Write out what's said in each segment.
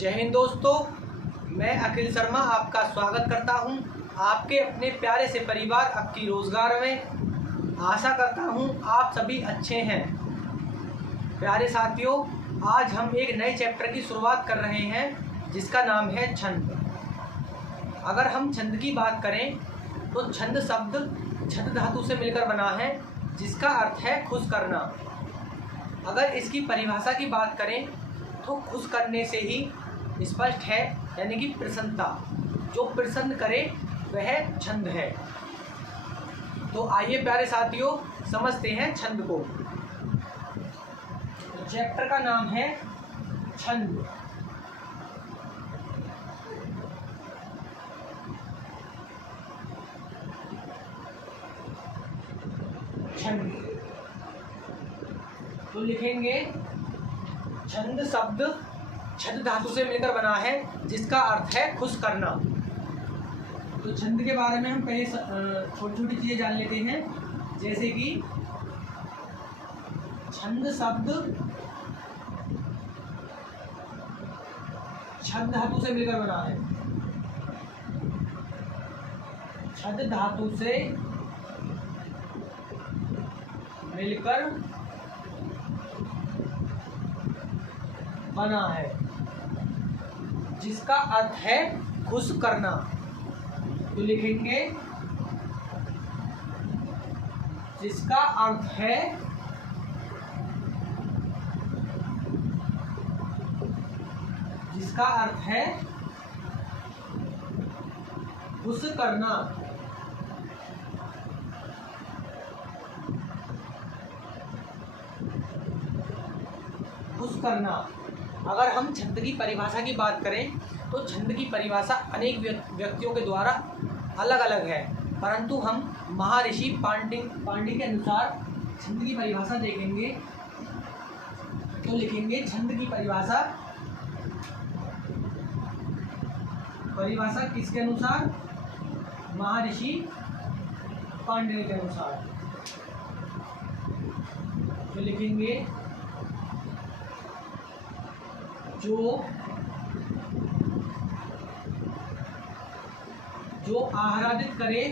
जय हिंद दोस्तों, मैं अखिल शर्मा आपका स्वागत करता हूं आपके अपने प्यारे से परिवार आपकी रोज़गार में। आशा करता हूं आप सभी अच्छे हैं। प्यारे साथियों, आज हम एक नए चैप्टर की शुरुआत कर रहे हैं जिसका नाम है छंद। अगर हम छंद की बात करें तो छंद शब्द छंद धातु से मिलकर बना है जिसका अर्थ है खुश करना। अगर इसकी परिभाषा की बात करें तो खुश करने से ही स्पष्ट है, यानी कि प्रसन्नता। जो प्रसन्न करे वह छंद है। तो आइए प्यारे साथियों समझते हैं छंद को। चैप्टर का नाम है छंद। छंद तो लिखेंगे छंद शब्द छंद धातु से मिलकर बना है जिसका अर्थ है खुश करना। तो छंद के बारे में हम पहले छोटी छोटी चीजें जान लेते हैं, जैसे कि छंद शब्द छंद धातु से मिलकर बना है। छंद धातु से मिलकर बना है जिसका अर्थ है खुश करना। तो लिखेंगे जिसका अर्थ है खुश करना। खुश करना। अगर हम छंद की परिभाषा की बात करें तो छंद की परिभाषा अनेक व्यक्तियों के द्वारा अलग अलग है, परंतु हम महर्षि पाणिनि के अनुसार छंद की परिभाषा देखेंगे। तो लिखेंगे छंद की परिभाषा किसके अनुसार? महर्षि पाणिनि के अनुसार। तो लिखेंगे जो आह्लादित करे,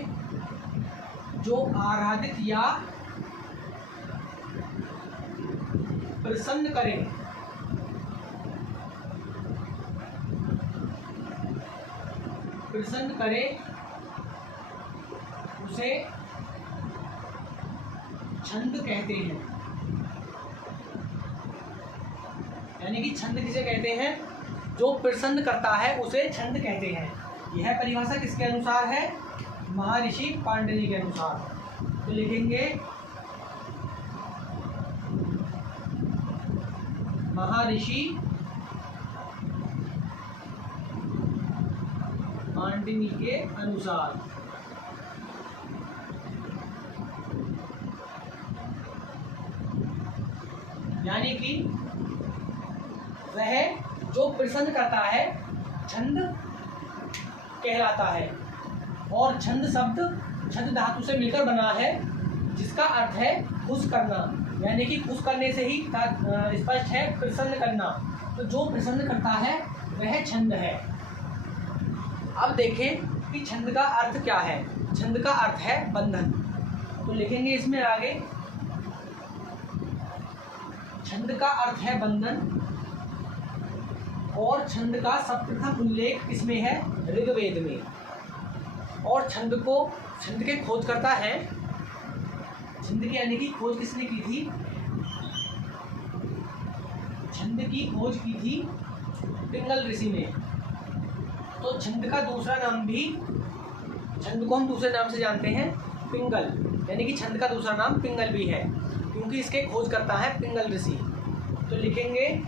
जो आह्लादित या प्रसन्न करे, उसे छंद कहते हैं। यानी कि छंद किसे कहते हैं? जो प्रसन्न करता है उसे छंद कहते हैं। यह परिभाषा किसके अनुसार है? महर्षि पाणिनि के अनुसार। तो लिखेंगे महर्षि पाणिनि के अनुसार। यानी कि वह जो प्रसन्न करता है छंद कहलाता है। और छंद शब्द छंद धातु से मिलकर बना है जिसका अर्थ है खुश करना। यानी कि खुश करने से ही स्पष्ट है प्रसन्न करना। तो जो प्रसन्न करता है वह छंद है। अब देखें कि छंद का अर्थ क्या है। छंद का अर्थ है बंधन। तो लिखेंगे इसमें आगे छंद का अर्थ है बंधन। और छंद का सर्वप्रथम उल्लेख किसमें है? ऋग्वेद में। और छंद के खोजकर्ता है। छंद की यानी कि खोज किसने की थी? छंद की खोज की थी पिंगल ऋषि ने। तो छंद का दूसरा नाम भी, छंद को हम दूसरे नाम से जानते हैं पिंगल। यानी कि छंद का दूसरा नाम पिंगल भी है क्योंकि इसके खोजकर्ता है पिंगल ऋषि। तो लिखेंगे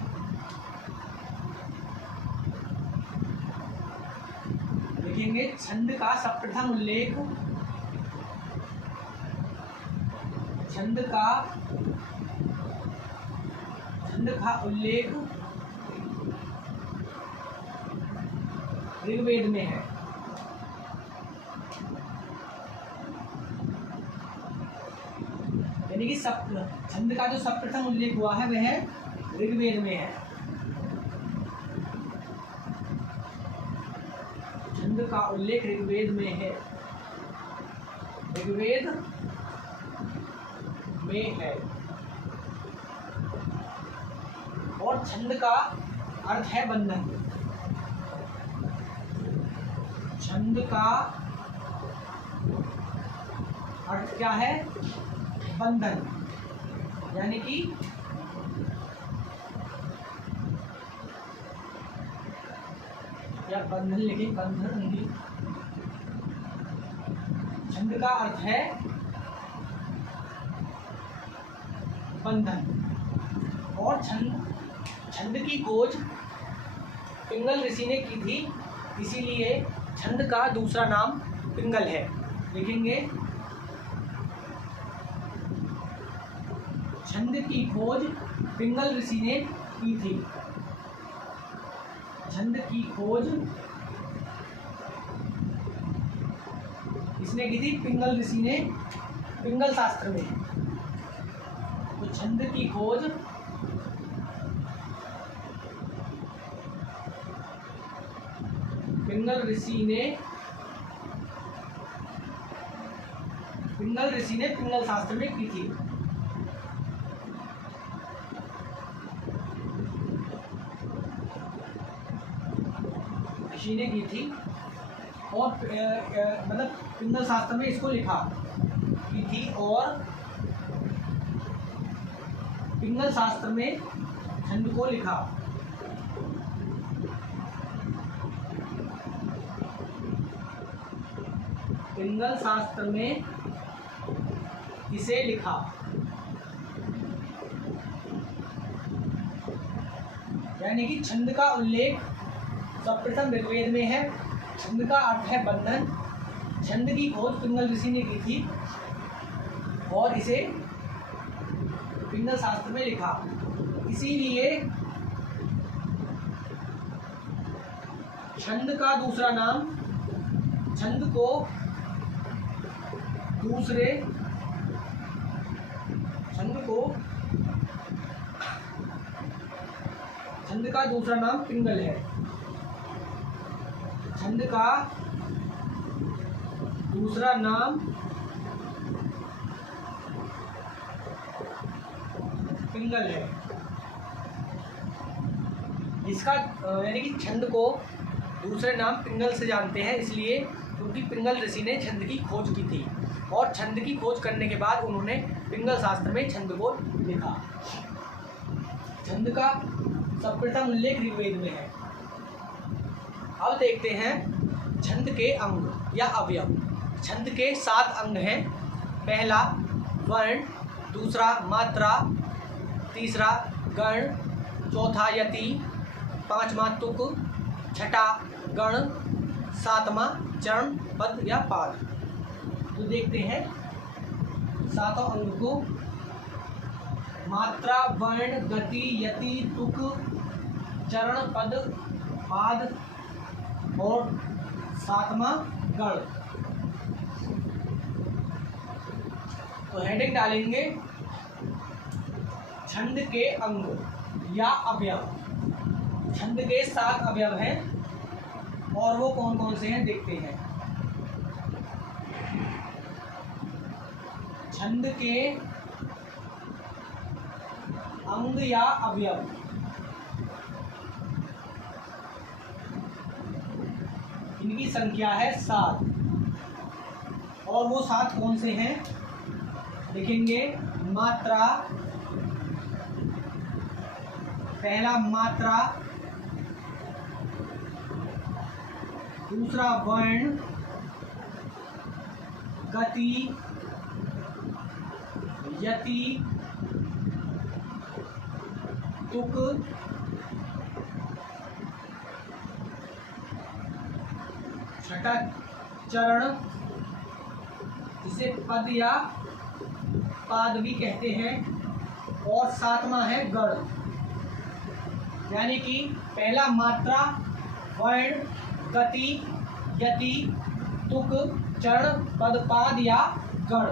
छंद का सर्वप्रथम उल्लेख, छंद का उल्लेख ऋग्वेद में है। यानी कि छंद का जो सर्वप्रथम उल्लेख हुआ है वह ऋग्वेद में है। का उल्लेख ऋग्वेद में है। ऋग्वेद में है। और छंद का अर्थ है बंधन। छंद का अर्थ क्या है? बंधन, यानी कि या बंधन लिखे, बंधन नहीं। छंद का अर्थ है बंधन। और छंद की खोज पिंगल ऋषि ने की थी, इसीलिए छंद का दूसरा नाम पिंगल है। लिखेंगे, छंद की खोज पिंगल ऋषि ने की थी। छंद की खोज इसने की थी पिंगल ऋषि ने, पिंगल शास्त्र में। तो छंद की खोज पिंगल ऋषि ने पिंगल शास्त्र में की थी। ऋषि ने की थी और मतलब पिंगल शास्त्र में इसको लिखा की थी। और पिंगल शास्त्र में छंद को लिखा। पिंगल शास्त्र में इसे लिखा। यानी कि छंद का उल्लेख सर्वप्रथम ऋग्वेद में है। छंद का अर्थ है बंधन। छंद की खोज पिंगल ऋषि ने की थी और इसे पिंगल शास्त्र में लिखा। इसीलिए छंद का दूसरा नाम, छंद का दूसरा नाम पिंगल है। छंद का दूसरा नाम पिंगल है। इसका यानी कि छंद को दूसरे नाम पिंगल से जानते हैं, इसलिए क्योंकि पिंगल ऋषि ने छंद की खोज की थी और छंद की खोज करने के बाद उन्होंने पिंगल शास्त्र में छंद को लिखा। छंद का सर्वप्रथम उल्लेख ऋग्वेद में है। अब देखते हैं छंद के अंग या अवयव। छंद के 7 अंग हैं। पहला वर्ण, दूसरा मात्रा, तीसरा गण, चौथा यति, पांचवा तुक, छठा गण, सातवां चरण, पद या पाद। तो देखते हैं 7 अंग को। मात्रा, वर्ण, गति, यति, तुक, चरण, पद, पाद और 7वां गण। तो हेडिंग डालेंगे छंद के अंग या अवयव। छंद के 7 अवयव हैं और वो कौन कौन से हैं देखते हैं। छंद के अंग या अवयव, इनकी संख्या है 7 और वो 7 कौन से हैं लिखेंगे। मात्रा, पहला मात्रा, दूसरा वर्ण, गति, यति, तुक, छठा चरण, जिसे पद या पाद भी कहते हैं, और 7वां है गण। यानी कि पहला मात्रा, वर्ण, गति, यति, तुक, चरण, पद, पाद या गण।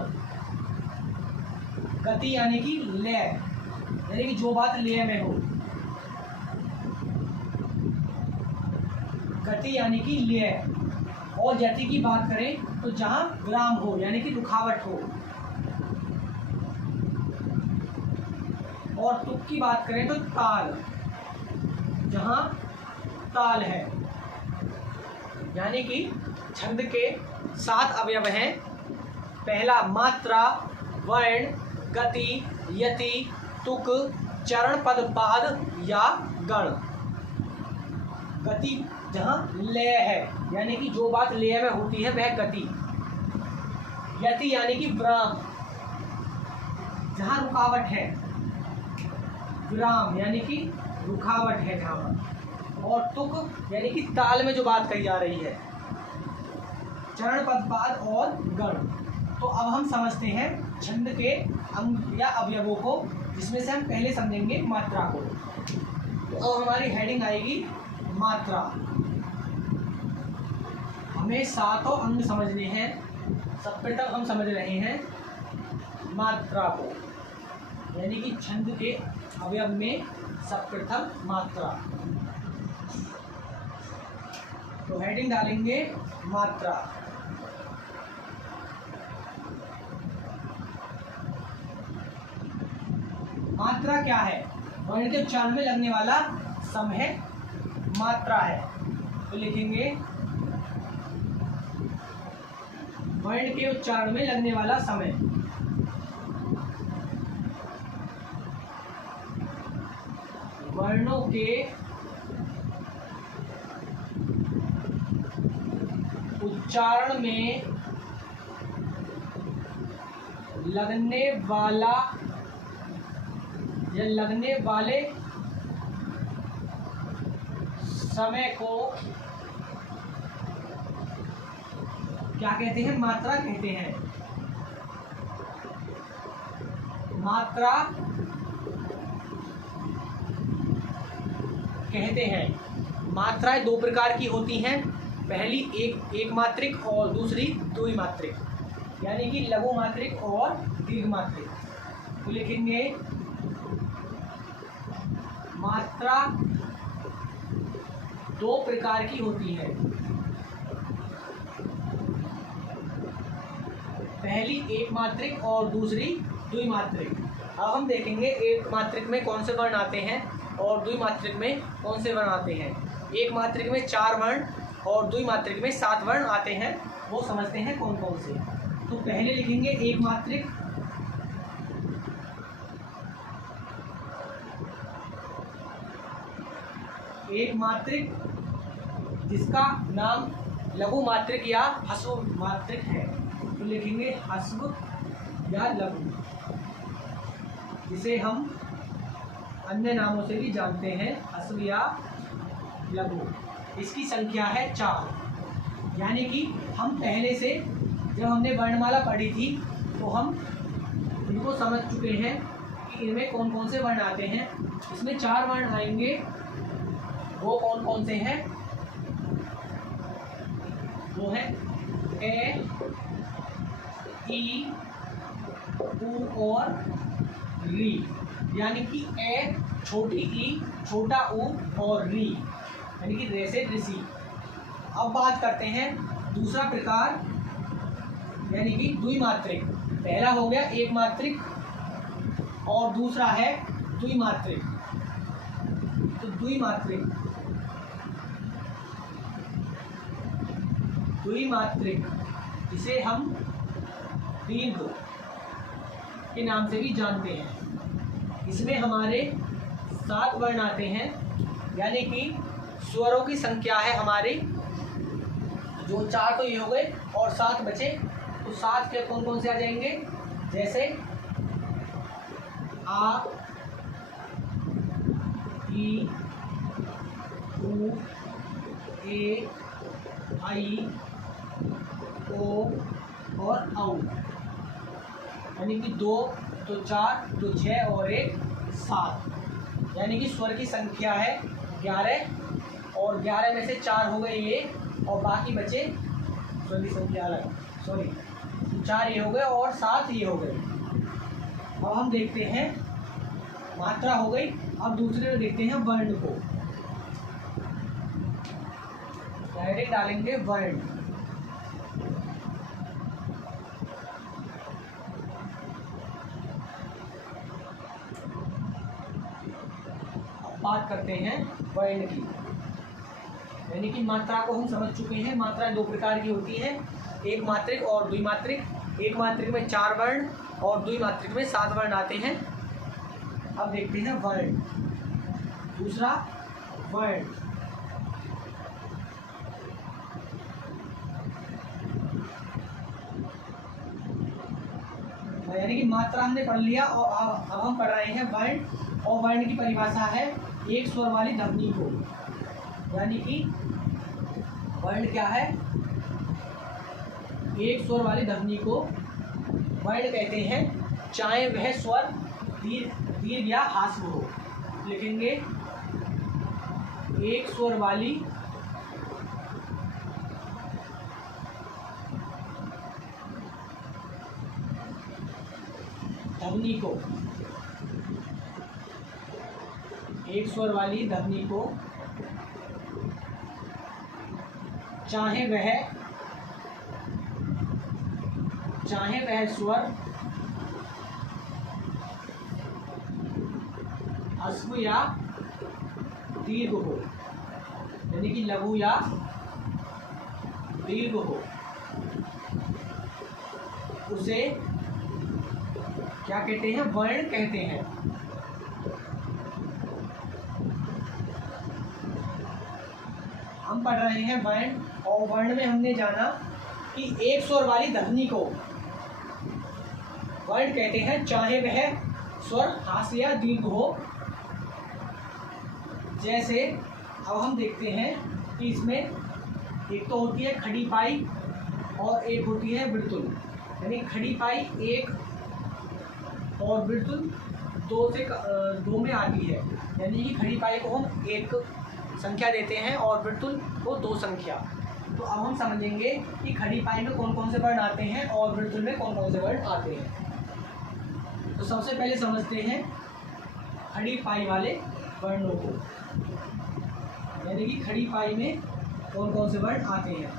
गति यानी कि लय, यानी कि जो बात लय में हो। गति यानी कि लय, और यति की बात करें तो जहाँ विराम हो यानी कि रुकावट हो। और तुक की बात करें तो ताल, जहाँ ताल है। यानी कि छंद के 7 अवयव हैं। पहला मात्रा, वर्ण, गति, यति, तुक, चरण, पद, पाद या गण। गति जहाँ लय है यानी कि जो बात लय में होती है वह गति। यति यानी कि विराम, जहाँ रुकावट है। विराम यानी कि रुकावट है जहाँ पर। और तुक यानी कि ताल में जो बात कही जा रही है। चरण, पद, पाद और गण। तो अब हम समझते हैं छंद के अंग या अवयवों को, जिसमें से हम पहले समझेंगे मात्रा को। तो अब हमारी हेडिंग आएगी मात्रा। हमें 7 अंग समझने हैं। सबप्रथम हम समझ रहे हैं मात्रा को, यानी कि छंद के अवयव में सबप्रथम मात्रा। तो हेडिंग डालेंगे मात्रा। मात्रा क्या है? वर्ण के उच्चारण में लगने वाला समय मात्रा है। तो लिखेंगे वर्ण के उच्चारण में लगने वाला समय। वर्णों के उच्चारण में लगने वाला या लगने वाले समय को क्या कहते हैं? मात्रा कहते हैं। मात्रा कहते हैं। मात्राएं 2 प्रकार की होती हैं। पहली एक मात्रिक और दूसरी द्विमात्रिक, यानी कि लघु मात्रिक और दीर्घ मात्रिक। तो लिखेंगे मात्रा 2 प्रकार की होती है। पहली एक मात्रिक और दूसरी द्विमात्रिक। अब हम देखेंगे एक मात्रिक में कौन से वर्ण आते हैं और द्विमात्रिक में कौन से वर्ण आते हैं। एक मात्रिक में 4 वर्ण और द्विमात्रिक में 7 वर्ण आते हैं। वो समझते हैं कौन कौन से। तो पहले लिखेंगे एक मात्रिक। एक मात्रिक जिसका नाम लघु मात्रिक या ह्रस्व मात्रिक है। तो लिखेंगे ह्रस्व या लघु, जिसे हम अन्य नामों से भी जानते हैं, ह्रस्व या लघु। इसकी संख्या है 4। यानी कि हम पहले से जब हमने वर्णमाला पढ़ी थी तो हम इनको समझ चुके हैं कि इनमें कौन कौन से वर्ण आते हैं। इसमें 4 वर्ण आएंगे। वो कौन कौन से हैं? वो है ए, ई, उ और री। यानी कि ए, छोटी ई, छोटा उ और री, यानी कि रे से ऋषि। अब बात करते हैं दूसरा प्रकार, यानी कि द्विमात्रिक। पहला हो गया एक मात्रिक और दूसरा है द्विमात्रिक। तो द्विमात्रिक जिसे हम दीर्घ के नाम से भी जानते हैं। इसमें हमारे 7 वर्ण आते हैं। यानी कि स्वरों की संख्या है हमारी, जो 4 तो ये हो गए और 7 बचे। तो 7 के कौन कौन से आ जाएंगे? जैसे आ, ई, उ, ए, आई, ओ और औ। यानी कि 2 तो 4 तो 6 और 1 7। यानी कि स्वर की संख्या है 11 और 11 में से 4 हो गए ये और बाकी बचे स्वर की संख्या अलग, 4 ये हो गए और 7 ये हो गए। अब हम देखते हैं मात्रा हो गई। अब दूसरे में देखते हैं वर्ण को। डायरेक्ट डालेंगे वर्ण। बात करते हैं वर्ण की। यानी कि मात्रा को हम समझ चुके हैं। मात्रा दो प्रकार की होती है, एक मात्रिक और द्विमात्रिक। एक मात्रिक में 4 वर्ण और द्विमात्रिक में 7 वर्ण आते हैं। अब देखते हैं वर्ण। दूसरा वर्ण, यानी कि मात्रा हमने पढ़ लिया और अब हम पढ़ रहे हैं वर्ण। और वर्ण की परिभाषा है एक स्वर वाली ध्वनि को। यानी कि वर्ण क्या है? एक स्वर वाली ध्वनि को वर्ण कहते हैं, चाहे वह स्वर दीर्घ या ह्रस्व हो। लिखेंगे एक स्वर वाली ध्वनि को, एक स्वर वाली ध्वनि को चाहे वह स्वर ह्रस्व या दीर्घ हो, यानी कि लघु या दीर्घ हो, उसे क्या कहते हैं? वर्ण कहते हैं। हम पढ़ रहे हैं वर्ण, और वर्ण में हमने जाना कि एक स्वर वाली ध्वनि को वर्ण कहते हैं, चाहे वह स्वर ह्रस्व या दीर्घ हो। जैसे अब हम देखते हैं कि इसमें एक तो होती है खड़ी पाई और एक होती है बिरतुल। यानी खड़ी पाई एक और बिरतुल दो में आती है। यानी कि खड़ी पाई को हम एक संख्या देते हैं और बिरतुल को 2 संख्या। तो अब हम समझेंगे कि खड़ी पाई में कौन कौन से वर्ण आते हैं और बिरतुल में कौन कौन से वर्ण आते हैं। तो सबसे पहले समझते हैं खड़ी पाई वाले वर्णों को। यानी कि खड़ी पाई में कौन कौन से वर्ण आते हैं।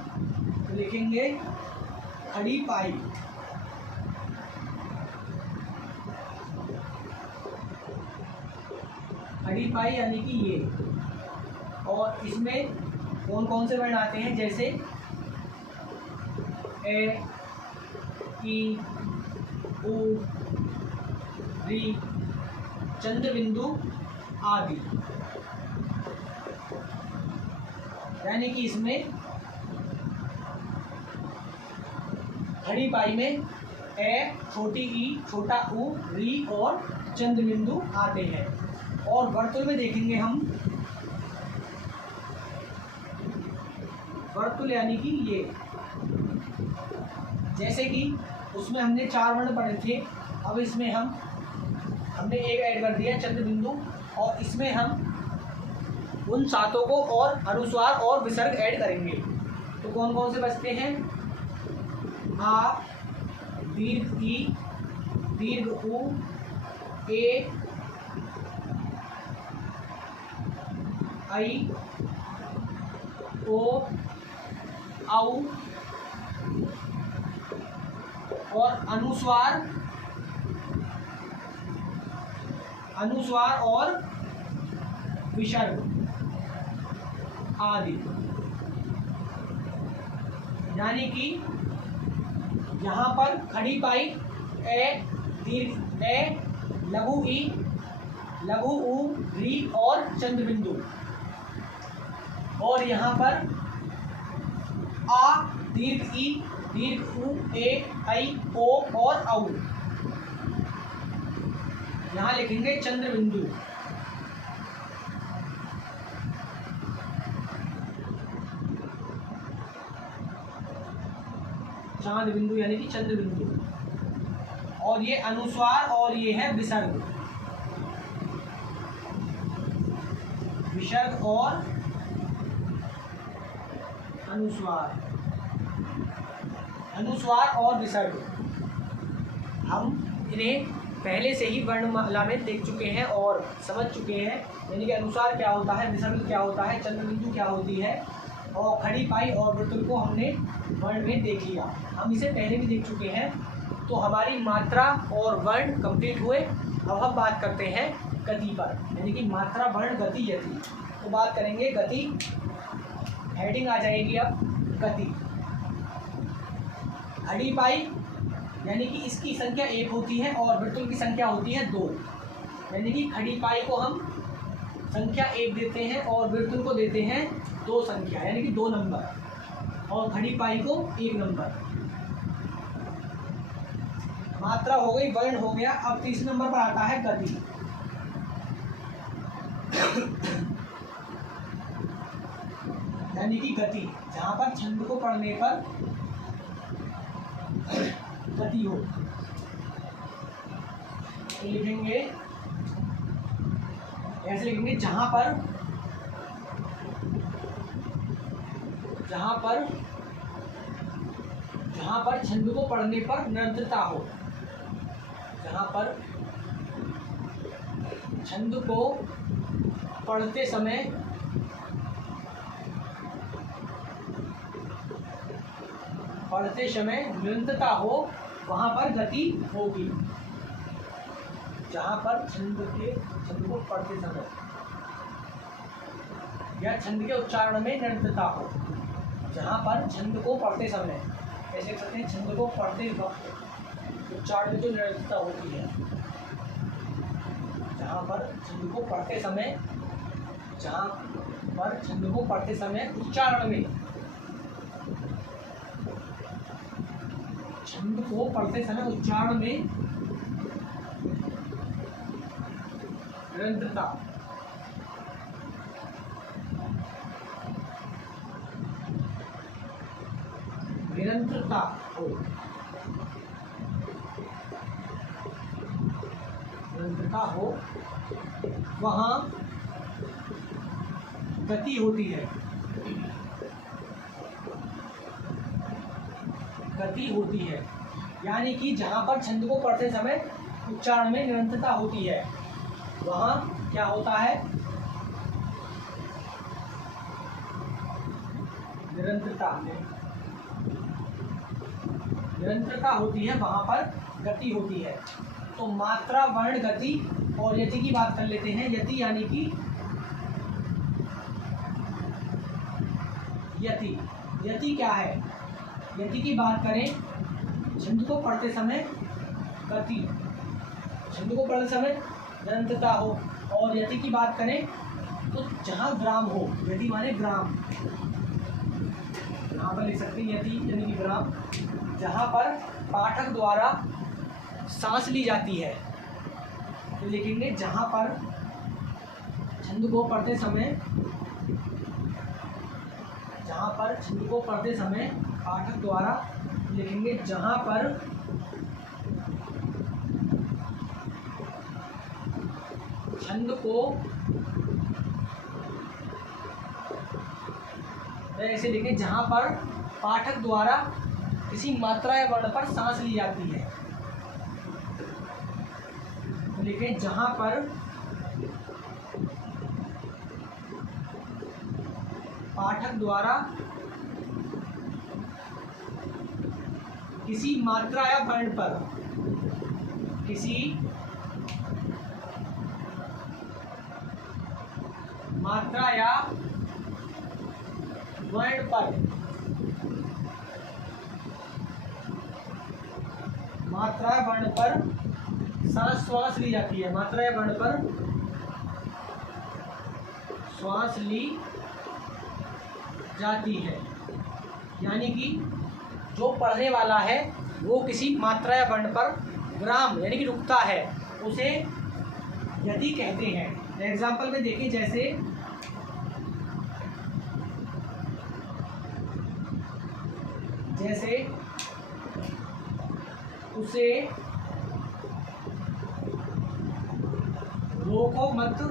तो लिखेंगे खड़ी पाई। खड़ी पाई यानी कि ये, और इसमें कौन कौन से वर्ण आते हैं? जैसे ए, ई, उ, री, चंद्र बिंदु आदि। यानी कि इसमें खड़ी पाई में ए, छोटी ई, छोटा उ, री और चंद्र बिंदु आते हैं। और वर्तुल में देखेंगे हम, वर्तुल यानी कि ये, जैसे कि उसमें हमने 4 वर्ण पढ़े थे, अब इसमें हमने एक ऐड कर दिया चंद्र बिंदु, और इसमें हम उन 7 को और अनुस्वार और विसर्ग ऐड करेंगे। तो कौन कौन से बचते हैं? आ, दीर्घ ई, दीर्घ उ, ए, आई, ओ, औ और अनुस्वार और विसर्ग आदि। यानी कि यहाँ पर खड़ी पाई ए, दीर्घ ए, लघु ई, लघु उ, री और चंद्र बिंदु, और यहाँ पर आ, दीर्घ ई, दीर्घ उ, ए, आई, ओ और औ। यहाँ लिखेंगे चंद्र बिंदु। चांद बिंदु यानी कि चंद्र बिंदु। और ये अनुस्वार और ये है विसर्ग। विसर्ग और अनुस्वार, अनुस्वार और विसर्ग हम इन्हें पहले से ही वर्णमाला में देख चुके हैं और समझ चुके हैं। यानी कि अनुस्वार क्या होता है, विसर्ग क्या होता है, चंद्र बिंदु क्या होती है, और खड़ी पाई और वृत्तुल को हमने वर्ण में देख लिया। हम इसे पहले भी देख चुके हैं। तो हमारी मात्रा और वर्ण कंप्लीट हुए। अब हम बात करते हैं गति पर, यानी कि मात्रा वर्ण गति यति। तो बात करेंगे गति, हेडिंग आ जाएगी अब गति। खड़ी पाई यानी कि इसकी संख्या 1 होती है और वृत्तों की संख्या होती है 2, यानी कि खड़ी पाई को हम संख्या 1 देते हैं और वृत्तों को देते हैं 2 संख्या, यानी कि 2 नंबर, और खड़ी पाई को 1 नंबर। मात्रा हो गई, वर्ण हो गया। अब तीसरे नंबर पर आता है गति। यानी कि गति, जहां पर छंद को पढ़ने पर गति हो। तो लिखेंगे, ऐसे लिखेंगे, जहां पर छंद को पढ़ने पर निरंतरता हो। जहां पर छंद को पढ़ते समय निरंतरता हो, वहां पर गति होगी। जहां पर छंद को पढ़ते समय या छंद के उच्चारण में निरंतरता हो। जहां पर छंद को पढ़ते समय, ऐसे कहते हैं, छंद को पढ़ते वक्त उच्चारण में जो निरंतरता होती है। जहां पर छंद को पढ़ते समय उच्चारण में, छंद को पढ़ते समय उच्चारण में निरंतरता हो, वहाँ गति होती है। यानी कि जहाँ पर छंद को पढ़ते समय उच्चारण में निरंतरता होती है, वहाँ क्या होता है? निरंतरता होती है, वहाँ पर गति होती है। तो मात्रा, वर्ण, गति और यति की बात कर लेते हैं। यति यानी कि यति क्या है? यति की बात करें, छंद को पढ़ते समय गति, छंद को पढ़ते समय निरंतरता हो। और यति की बात करें तो जहाँ ग्राम हो, यति माने ग्राम, यहाँ पर लिख सकते हैं यति यानी कि ग्राम, जहाँ पर पाठक द्वारा सांस ली जाती है। तो लिखेंगे, जहाँ पर छंद को पढ़ते समय पाठक द्वारा, लिखेंगे, जहाँ पर छंद को, ऐसे लिखें, जहाँ पर पाठक द्वारा किसी मात्रा या वर्ण पर सांस ली जाती है। लिखें, जहाँ पर पाठक द्वारा किसी मात्रा या वर्ण पर, श्वास ली जाती है। मात्रा या वर्ण पर श्वास ली जाती है, यानी कि जो पढ़ने वाला है वो किसी मात्रा या वर्ण पर विराम यानी कि रुकता है, उसे यति कहते हैं। एग्जाम्पल में देखिए, जैसे उसे रोको मत,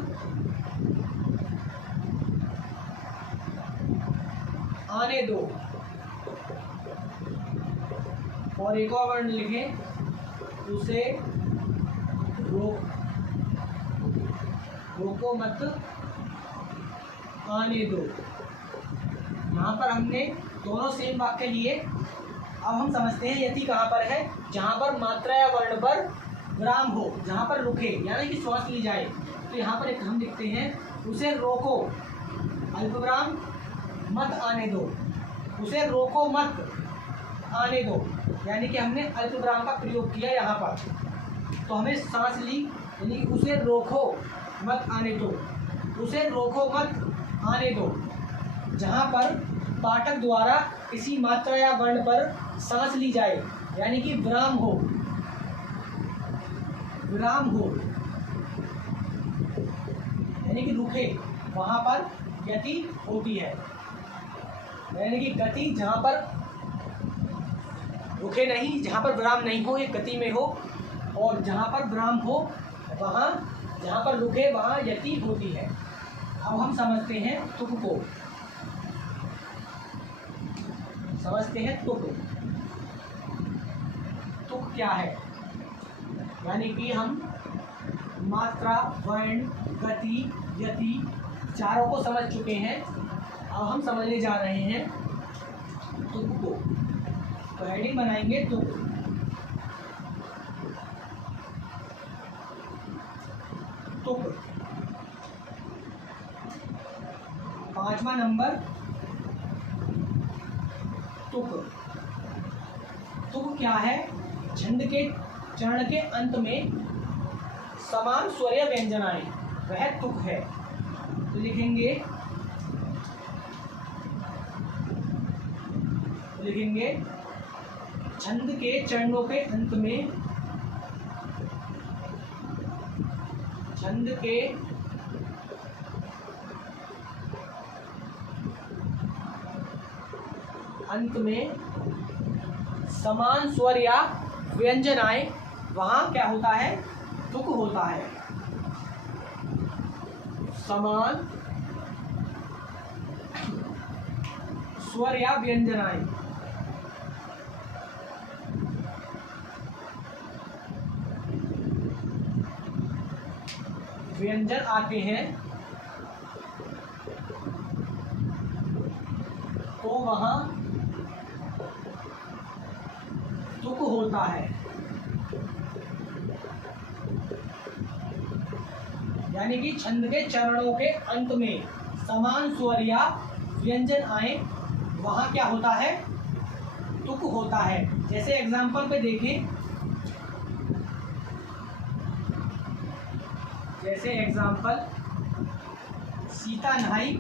आने दो। और एक और वर्ण लिखें, उसे रोको मत, आने दो। यहाँ पर हमने दोनों सेम वाक्य लिए। अब हम समझते हैं यति कहाँ पर है। जहाँ पर मात्रा या वर्ण पर विराम हो, जहाँ पर रुके यानी कि श्वास ली जाए, तो यहाँ पर एक हम लिखते हैं उसे रोको, अल्पविराम मत आने दो, उसे रोको मत आने दो, यानी कि हमने अल्पविराम का प्रयोग किया यहाँ पर। तो हमें सांस ली यानी कि उसे रोको मत आने दो, उसे रोको मत आने दो, जहाँ पर पाठक द्वारा किसी मात्रा या वर्ण पर सांस ली जाए यानी कि विराम हो, विराम हो यानी कि रुके, वहाँ पर गति होती है, यानी कि गति जहाँ पर रुके नहीं, जहाँ पर विराम नहीं हो, एक गति में हो, और जहाँ पर विराम हो वहाँ, जहाँ पर रुके वहाँ यति होती है। अब हम समझते हैं तुक को, समझते हैं तुक। तुक क्या है, यानी कि हम मात्रा, वर्ण, गति, यति चारों को समझ चुके हैं। अब हम समझने जा रहे हैं तुक को। तो हेडिंग बनाएंगे तुक। तुक 5वां नंबर तुक। तुक क्या है? छंद के चरण के अंत में समान स्वरीय व्यंजन आए, वह तुक है। तो लिखेंगे छंद के चरणों के अंत में, छंद के अंत में समान स्वर या व्यंजन आए, वहां क्या होता है? तुक होता है। समान स्वर या व्यंजन आए, व्यंजन आते हैं तो वहां तुक होता है। यानी कि छंद के चरणों के अंत में समान स्वर या व्यंजन आए, वहां क्या होता है? तुक होता है। जैसे एग्जांपल पे देखें, जैसे एग्जांपल, सीता नहाई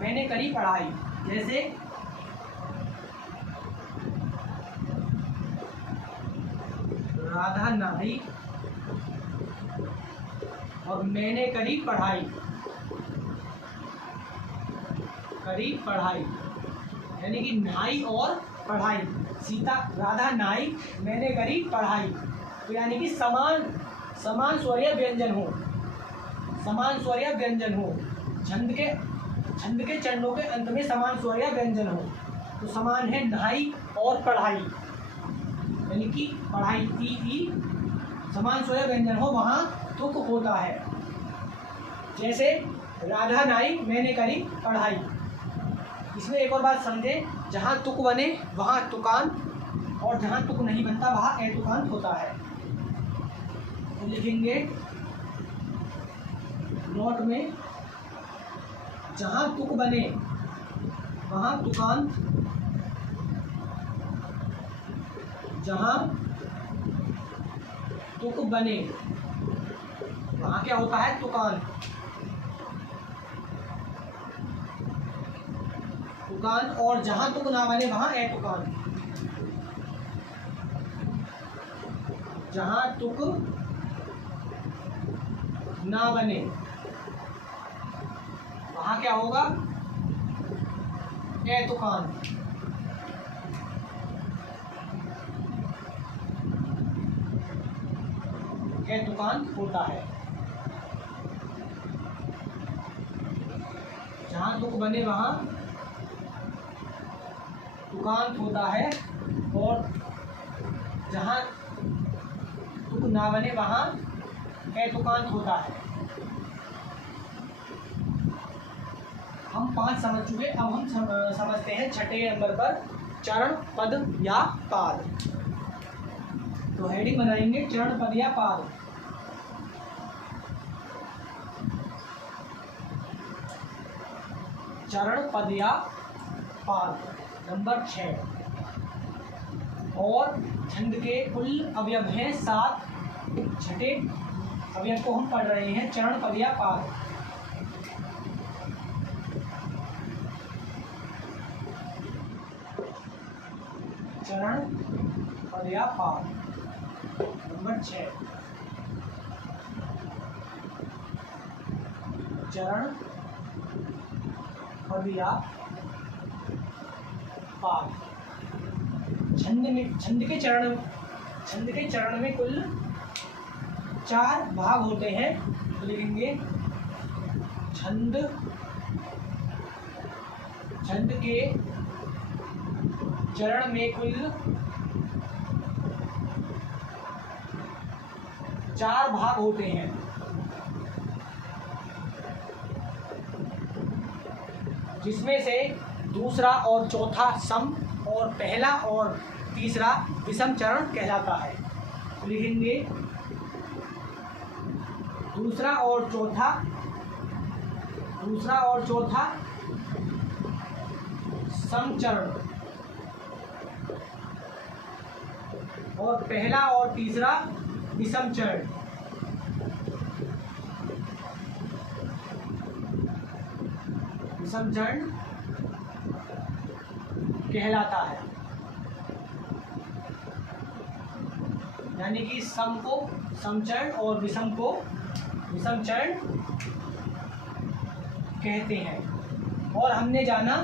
मैंने करी पढ़ाई। जैसे राधा नहाई और मैंने करी पढ़ाई, करी पढ़ाई यानी कि नहाई और पढ़ाई। सीता राधा नहाई मैंने करी पढ़ाई, तो यानी कि समान स्वरीय व्यंजन हो, समान स्वरीय व्यंजन हो। छंद के चरणों के अंत में समान स्वरीय व्यंजन हो, तो समान है नहाई और पढ़ाई, यानी कि पढ़ाई ई समान स्वरीय व्यंजन हो, वहां तुक होता है। जैसे राधा नाई मैंने करी पढ़ाई। इसमें एक और बात समझे, जहाँ तुक बने वहाँ तुकान, और जहाँ तुक नहीं बनता वहाँ एतुकान होता है। तो लिखेंगे नोट में, जहाँ तुक बने वहाँ तुकान, जहाँ तुक बने वहाँ क्या होता है? तुकान। तुकान, और जहाँ तुक ना बने वहाँ एतुकान। जहाँ तुक ना बने वहाँ क्या होगा? एतुकान। एतुकान होता है। जहाँ तुक बने वहाँ तुकांत होता है, और जहाँ तुक ना बने वहाँ एतुकांत होता है। हम 5 समझ चुके, अब हम समझते हैं 6ठे नंबर पर चरण, पद या पाद। तो हेडिंग बनाएंगे चरण पद या पाद। चरण पद या पाद नंबर 6। और छंद के कुल अवयव हैं 7। छठे अवयव को हम पढ़ रहे हैं चरण पद या पाद। चरण पद या पाद नंबर 6। चरण पद या पाद। छंद के चरण में कुल 4 भाग होते हैं। तो लिखेंगे छंद के चरण में कुल 4 भाग होते हैं। जिसमें से दूसरा और चौथा सम और पहला और तीसरा विषम चरण कहलाता है। लिखेंगे दूसरा और चौथा सम चरण और पहला और तीसरा विषम चरण। विषम चरण कहलाता है। यानी कि सम को समचरण और विषम को विषम चरण कहते हैं। और हमने जाना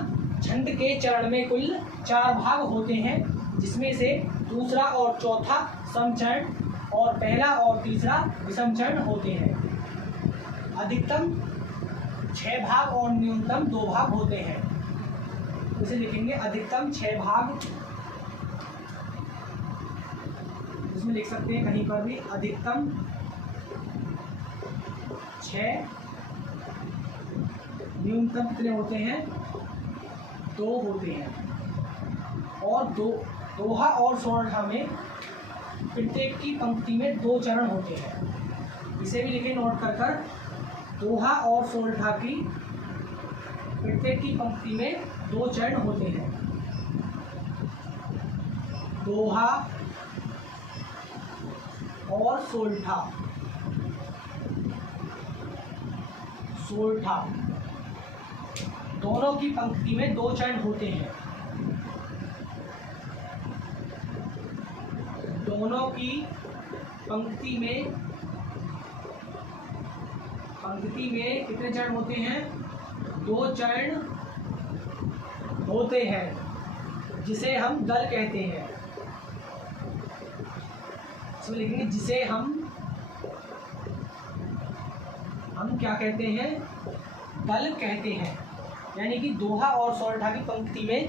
छंद के चरण में कुल 4 भाग होते हैं। जिसमें से दूसरा और चौथा समचरण और पहला और तीसरा विषम चरण होते हैं। अधिकतम 6 भाग और न्यूनतम 2 भाग होते हैं। इसे लिखेंगे अधिकतम 6 भाग। इसमें लिख सकते हैं कहीं पर भी अधिकतम 6, न्यूनतम कितने होते हैं 2 होते हैं। और दोहा और सोरठा में प्रत्येक की पंक्ति में 2 चरण होते हैं। इसे भी लिखें नोट कर दोहा और सोरठा की प्रत्येक की पंक्ति में 2 चरण होते हैं। दोहा और सोरठा दोनों की पंक्ति में 2 चरण होते हैं। दोनों की पंक्ति में कितने चरण होते हैं 2 चरण होते हैं। जिसे हम दल कहते हैं। इसमें लिखेंगे जिसे हम क्या कहते हैं दल कहते हैं। यानी कि दोहा और सोरठा की पंक्ति में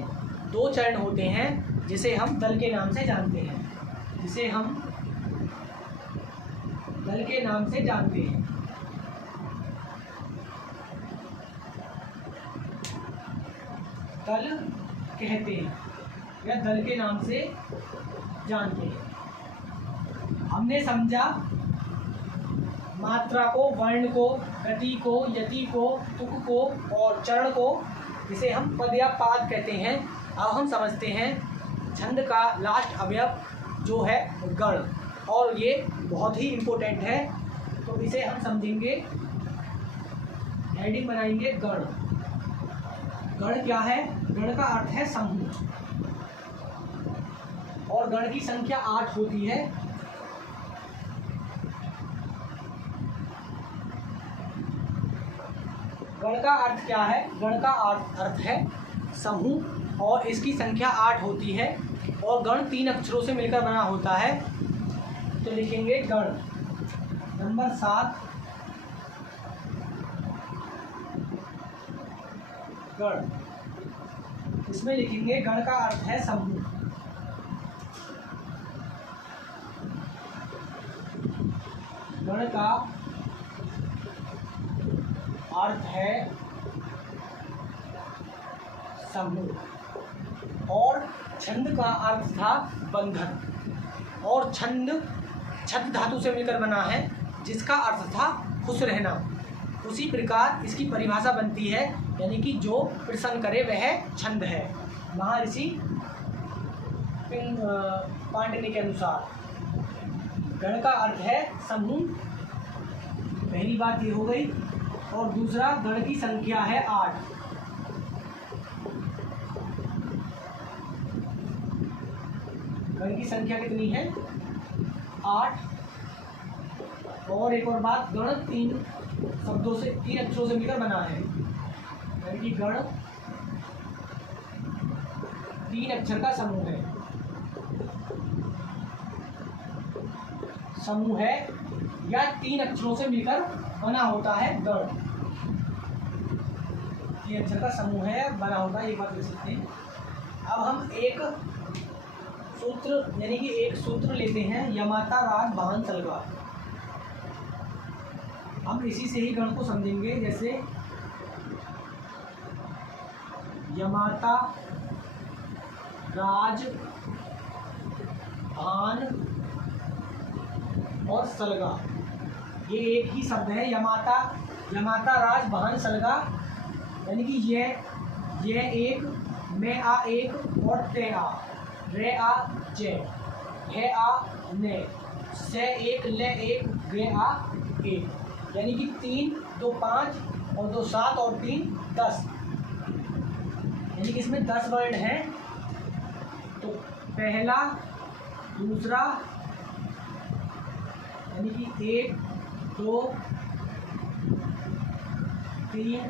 2 चरण होते हैं जिसे हम दल के नाम से जानते हैं। दल कहते हैं या दल के नाम से जानते हैं। हमने समझा मात्रा को, वर्ण को, गति को, यति को, तुक को और चरण को, जिसे हम पद या पाद कहते हैं। अब हम समझते हैं छंद का लास्ट अवयव जो है गण, और ये बहुत ही इम्पोर्टेंट है। तो इसे हम समझेंगे, हेडिंग बनाएंगे गण। गण क्या है? गण का अर्थ है समूह, और गण की संख्या 8 होती है। गण का अर्थ क्या है? गण का अर्थ है समूह, और इसकी संख्या 8 होती है। और गण 3 अक्षरों से मिलकर बना होता है। तो लिखेंगे गण नंबर 7। गण, इसमें लिखेंगे गण का अर्थ है समूह। गण का अर्थ है समूह, और छंद का अर्थ था बंधन। और छंद छद धातु से मिलकर बना है, जिसका अर्थ था खुश रहना। उसी प्रकार इसकी परिभाषा बनती है, यानी कि जो प्रसन्न करे वह छंद है, महर्षि पाणिनि के अनुसार। गण का अर्थ है समूह, पहली बात ये हो गई। और दूसरा, गण की संख्या है 8। गण की संख्या कितनी है? 8। और एक और बात, गण 3 शब्दों से, 3 अक्षरों से मिलकर बना है, यानी कि गण 3 अक्षर का समूह है। समूह है या 3 अक्षरों से मिलकर बना होता है गण। 3 अक्षर का समूह है, बना होता है, एक बात लिख सकते हैं। अब हम एक सूत्र, यानी कि एक सूत्र लेते हैं, यमाता राज वाहन सलगा। हम इसी से ही गण को समझेंगे, जैसे यमाता राज भान और सलगा, ये एक ही शब्द है। यमाता राज वाहन सलगा, यानी कि ये एक, मैं आ एक और ते आ, रे आ जे, हे आ ने, से एक, ले एक, गे आ एक, यानी कि 3 2 5 और 2 7 और 3 10, यानी कि इसमें 10 वर्ण हैं। तो पहला, दूसरा, यानी कि 1 2 3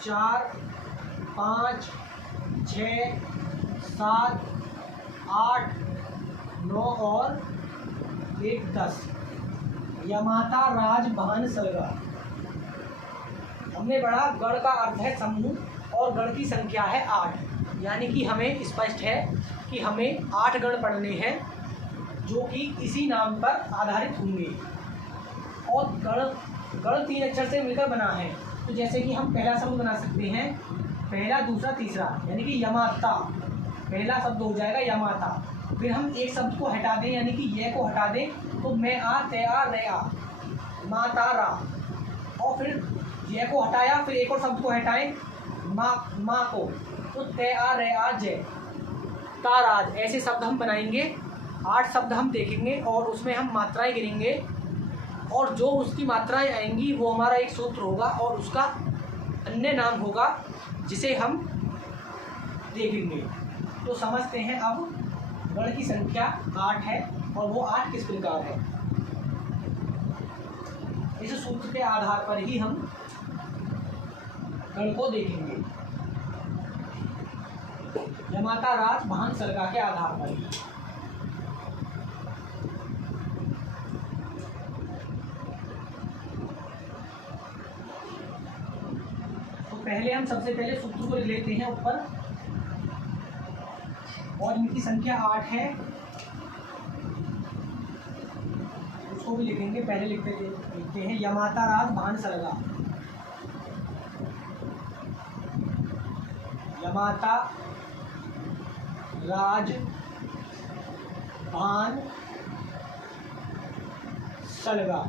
4 5 6 7 8 9 और 1 10। यमाता राज वाहन सलगा। हमने पढ़ा गण का अर्थ है समूह और गण की संख्या है 8, यानी कि हमें स्पष्ट है कि हमें 8 गण पढ़ने हैं, जो कि इसी नाम पर आधारित होंगे। और गण 3 अक्षर से मिलकर बना है, तो जैसे कि हम पहला शब्द बना सकते हैं, पहला, दूसरा, तीसरा, यानी कि यमाता, पहला शब्द हो जाएगा यमाता। फिर हम एक शब्द को हटा दें, यानी कि ये को हटा दें, तो मैं आ, ते आ, रे आ, माता रा। और फिर ये को हटाया, फिर एक और शब्द को हटाएं, माँ को, तो ते आ, रे आ, जे, ताराज। ऐसे शब्द हम बनाएंगे। 8 शब्द हम देखेंगे और उसमें हम मात्राएं गिनेंगे, और जो उसकी मात्राएं आएंगी वो हमारा एक सूत्र होगा और उसका अन्य नाम होगा, जिसे हम देखेंगे। तो समझते हैं अब गण की संख्या 8 है और वो 8 किस प्रकार है। इस सूत्र के आधार पर ही हम गण को देखेंगे, यमाता राज वाहन सलगा के आधार पर ही। तो पहले हम सबसे पहले सूत्र को लेते हैं ऊपर, और इनकी संख्या 8 है, उसको भी लिखेंगे। पहले लिखते हैं यमाता राज वाहन सलगा। यमाता राज वाहन सलगा,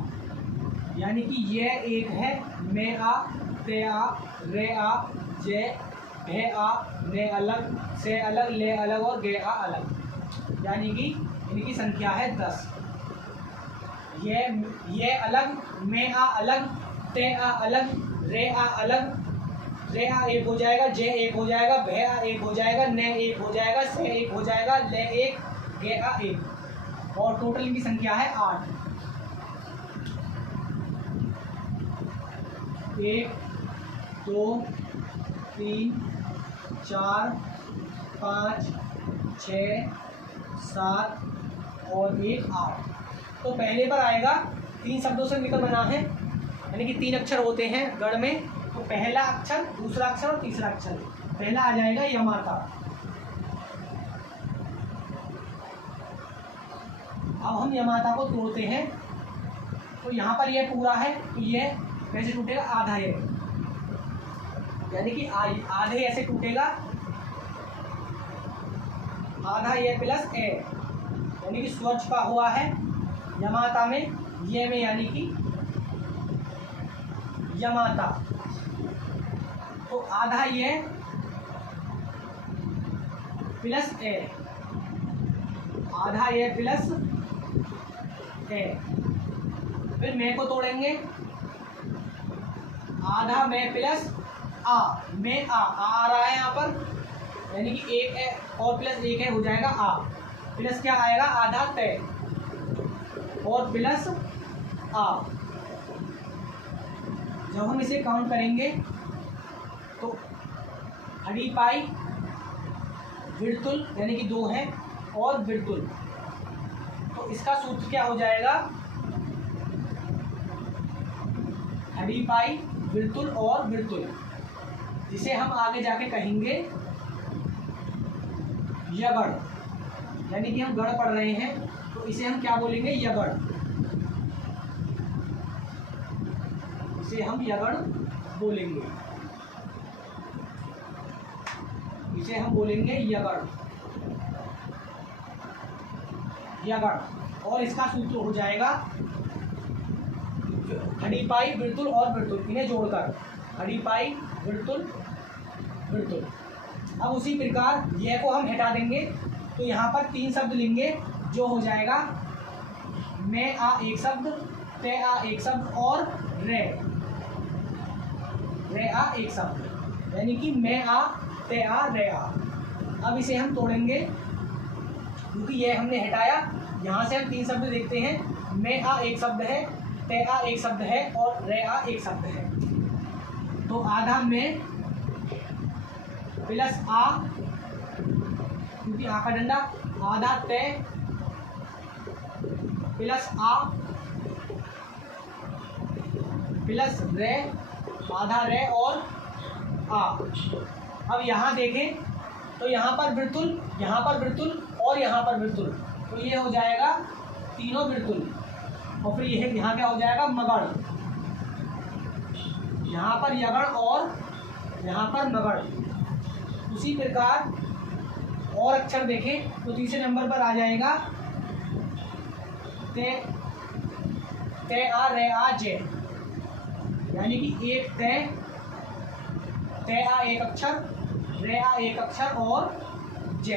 यानी कि ये एक है, मैं आ, ते आ, रे आ, जे, भे आ, ने अलग, से अलग, ले अलग और गे आ अलग, यानी कि इनकी संख्या है 10। ये अलग, मैं आ अलग, ते आ अलग, रे आ अलग, रे आ एक हो जाएगा, जे एक हो जाएगा, भे आ एक हो जाएगा, ने एक हो जाएगा, से एक हो जाएगा, ले एक, गे आ एक, और टोटल इनकी संख्या है 8। 1 2 3 4 5 6 7 और 1 8। तो पहले पर आएगा, 3 शब्दों से मिलकर बना है, यानी कि 3 अक्षर होते हैं गण में। तो पहला अक्षर, दूसरा अक्षर और तीसरा अक्षर। पहला आ जाएगा यमाता। अब हम यमाता को तोड़ते हैं, तो यहाँ पर यह पूरा है, तो ये कैसे टूटेगा? आधा है, यानी कि आधे ऐसे टूटेगा, आधा ए प्लस ए, यानी कि स्वर छुपा हुआ है। यमाता में ये में यानी कि यमाता। तो आधा ये प्लस ए, आधा ये प्लस ए। फिर मैं को तोड़ेंगे, आधा में प्लस आ, में आ रहा है यहाँ पर, यानी कि एक है और प्लस एक है, हो जाएगा आ। प्लस क्या आएगा, आधा तय और प्लस आ। जब हम इसे काउंट करेंगे तो खड़ी पाई बिरतुल यानी कि 2 है और बिरतुल, तो इसका सूत्र क्या हो जाएगा, खड़ी पाई बिरतुल और बिरतुल, जिसे हम आगे जाके कहेंगे यगड़। यानी कि हम गढ़ पढ़ रहे हैं तो इसे हम क्या बोलेंगे, यगड़। इसे हम यगड़ बोलेंगे, इसे हम बोलेंगे यगड़, यगड़। और इसका सूत्र हो जाएगा खड़ी पाई बिरतुल और बिरतुल, इन्हें जोड़कर खड़ी पाई बिरतुल बिरतुल। अब उसी प्रकार यह को हम हटा देंगे तो यहाँ पर 3 शब्द लेंगे, जो हो जाएगा मैं आ एक शब्द, ते आ एक शब्द और रे आ एक शब्द, यानी कि मैं आ ते आ रे आ। अब इसे हम तोड़ेंगे क्योंकि यह हमने हटाया। यहाँ से हम 3 शब्द देखते हैं, मैं आ एक शब्द है, ते आ एक शब्द है और रे आ एक शब्द है। तो आधा में प्लस आ, क्योंकि आ का डंडा, आधा ते प्लस आ प्लस रे, आधा रे और आ। अब यहाँ देखें तो यहाँ पर बिरतुल, यहाँ पर बिरतुल और यहाँ पर बिरतुल, तो ये हो जाएगा तीनों बिरतुल। और फिर यह यहाँ क्या हो जाएगा, मगड़। यहाँ पर यगड़ और यहाँ पर मगड़। उसी प्रकार और अक्षर देखें तो तीसरे नंबर पर आ जाएगा ते आ रे आ जे, यानी कि एक ते आ एक अक्षर, रे आ एक अक्षर और जे।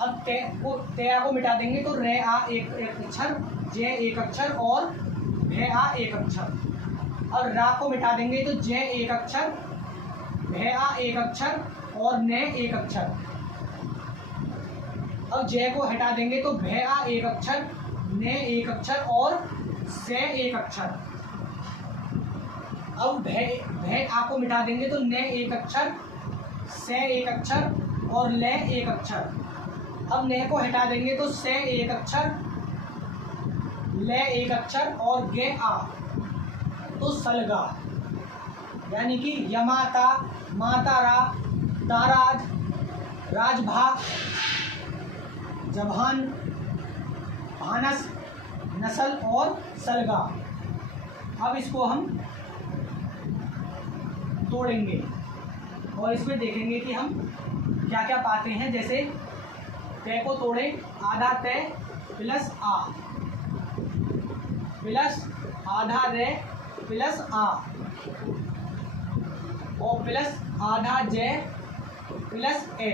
अब ते आ को मिटा देंगे तो रे आ एक अक्षर, जे एक अक्षर और भे आ एक अक्षर। और रा को मिटा देंगे तो जे एक अक्षर, भे आ एक अक्षर और ने एक अक्षर। अब जे को हटा देंगे तो भे आ एक अक्षर, ने एक अक्षर और से एक अक्षर। अब भे आ को मिटा देंगे तो ने एक अक्षर, से एक अक्षर और ले एक अक्षर। अब ने को हटा देंगे तो से एक अक्षर, ले एक अक्षर और गे आ, तो सलगा। यानी कि यमाता, मातारा, दाराज, राजभाग, जभान, भानस, नस्ल और सलगा। अब इसको हम तोड़ेंगे और इसमें देखेंगे कि हम क्या क्या पाते हैं। जैसे ते को तोड़े, आधा ते प्लस आ प्लस आधा रे प्लस आ और प्लस आधा जे प्लस ए।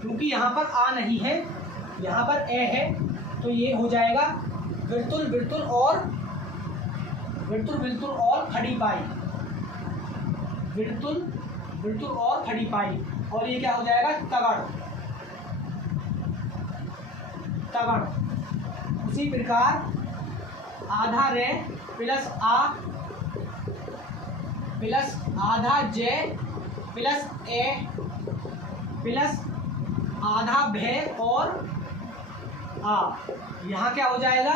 क्योंकि यहाँ पर आ नहीं है, यहाँ पर ए है, तो ये हो जाएगा बिरतुल बिरतुल और बिरतुल बिरतुल और खड़ी पाई, बिरतुल बिरतुल और खड़ी पाई। और ये क्या हो जाएगा, तगड़ तगड़। उसी प्रकार आधा रे प्लस आ प्लस आधा जे प्लस ए प्लस आधा भे और आ। यहाँ क्या हो जाएगा,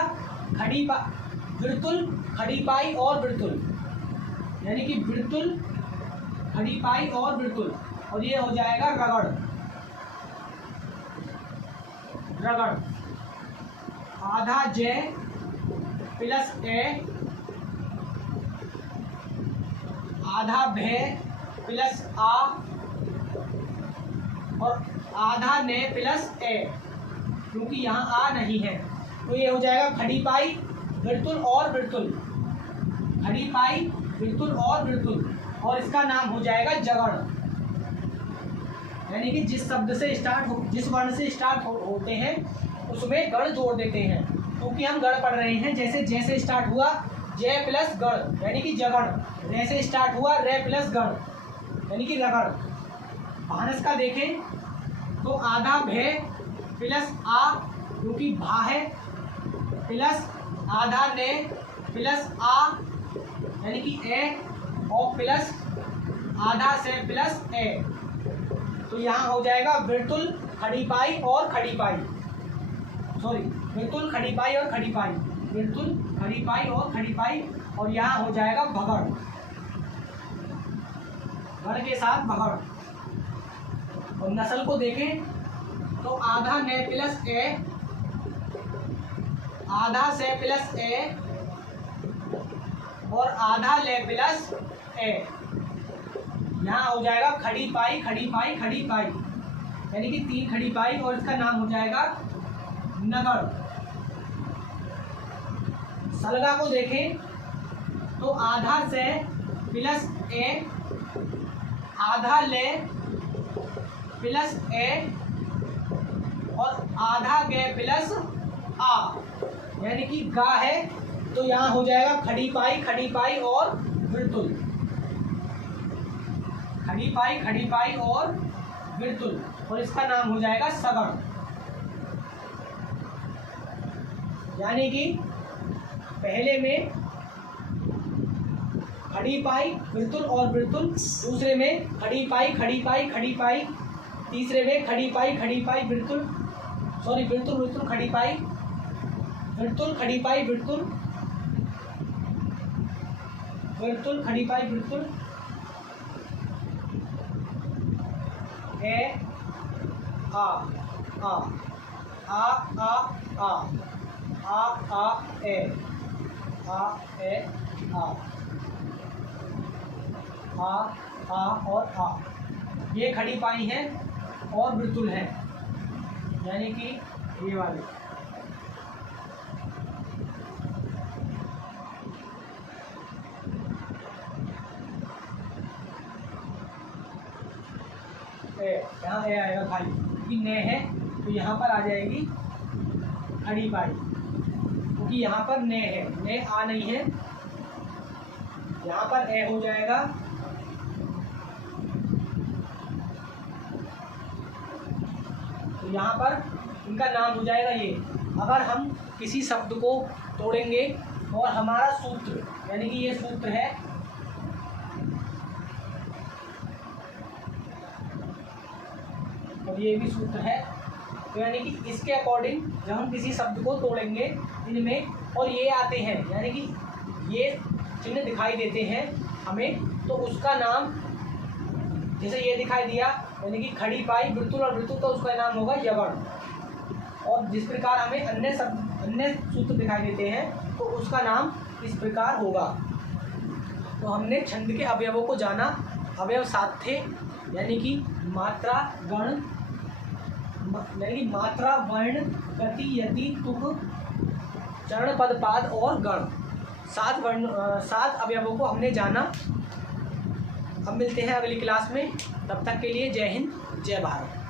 बिरतुल, खड़ी पाई और बिरतुल, यानी कि बिरतुल, खड़ी पाई और बिरतुल। और ये हो जाएगा रगड़, रगड़। आधा जे प्लस ए आधा भे प्लस आ और आधा ने प्लस ए। क्योंकि यहाँ आ नहीं है। तो ये हो जाएगा खड़ी पाई बिरतुल और बिरतुल, खड़ी पाई बिरतुल और बिरतुल, और इसका नाम हो जाएगा जगण। यानी कि जिस शब्द से जिस वर्ण से स्टार्ट होते हैं उसमें गण जोड़ देते हैं, क्योंकि हम गण पढ़ रहे हैं। जैसे जैसे स्टार्ट हुआ जय प्लस गण यानी कि जगण, रे से स्टार्ट हुआ रे प्लस गण यानी कि रगड़। भानस का देखें तो आधा भे प्लस आ क्योंकि भा है, प्लस आधा ने प्लस आ यानी कि ए, और प्लस आधा से प्लस ए। तो यहाँ हो जाएगा बिरतुल खड़ी पाई और खड़ी पाई, सॉरी बिरतुल खड़ी पाई और खड़ी पाई, बिरतुल खड़ी पाई और खड़ी पाई, और यहाँ हो जाएगा भगड़, गण के साथ भगड़। और नस्ल को देखें तो आधा ने प्लस ए, आधा से प्लस ए, और आधा ले प्लस ए। यहाँ हो जाएगा खड़ी पाई खड़ी पाई खड़ी पाई यानी कि 3 खड़ी पाई, और इसका नाम हो जाएगा नगड़। सलगा को देखें तो आधा से प्लस ए, आधा ले प्लस ए, और आधा गे प्लस आ यानी कि गा है। तो यहाँ हो जाएगा खड़ी पाई और बिरतुल, खड़ी पाई और बिरतुल, और इसका नाम हो जाएगा सगण। यानी कि पहले में खड़ी पाई बिरतुल और बिरतुल, दूसरे में खड़ी पाई खड़ी पाई, तीसरे में खड़ी पाई बिरतुल, सॉरी बिरतुल खड़ी पाई, बिरतुल खड़ी पाई बिरतुल, बिरतुल खड़ी पाई बिरतुल, ए आ आ आ आ आ आ ए आ और आ, ये खड़ी पाई है और बिरतुल है, यानी कि ये वाले। यहाँ ए आएगा खाली, क्योंकि ने है तो यहाँ पर आ जाएगी खड़ी पाई, क्योंकि यहाँ पर ने है, ने आ नहीं है, यहाँ पर ए हो जाएगा। तो यहाँ पर इनका नाम हो जाएगा ये। अगर हम किसी शब्द को तोड़ेंगे और हमारा सूत्र यानी कि ये सूत्र है, और ये भी सूत्र है, तो यानी कि इसके अकॉर्डिंग जब हम किसी शब्द को तोड़ेंगे इनमें और ये आते हैं यानी कि ये चिन्ह दिखाई देते हैं हमें, तो उसका नाम जैसे ये दिखाई दिया यानी कि खड़ी पाई बिरतुल और बिरतुल, तो उसका नाम होगा यवण। और जिस प्रकार हमें अन्य सूत्र दिखाई देते हैं तो उसका नाम इस प्रकार होगा। तो हमने छंद के अवयवों को जाना। अवयव 7 थे, यानी कि मात्रा गण, यानी कि मात्रा वर्ण गति यति तुक चरण पद पाद और गण। 7 अवयवों को हमने जाना। अब मिलते हैं अगली क्लास में, तब तक के लिए जय हिंद जय भारत।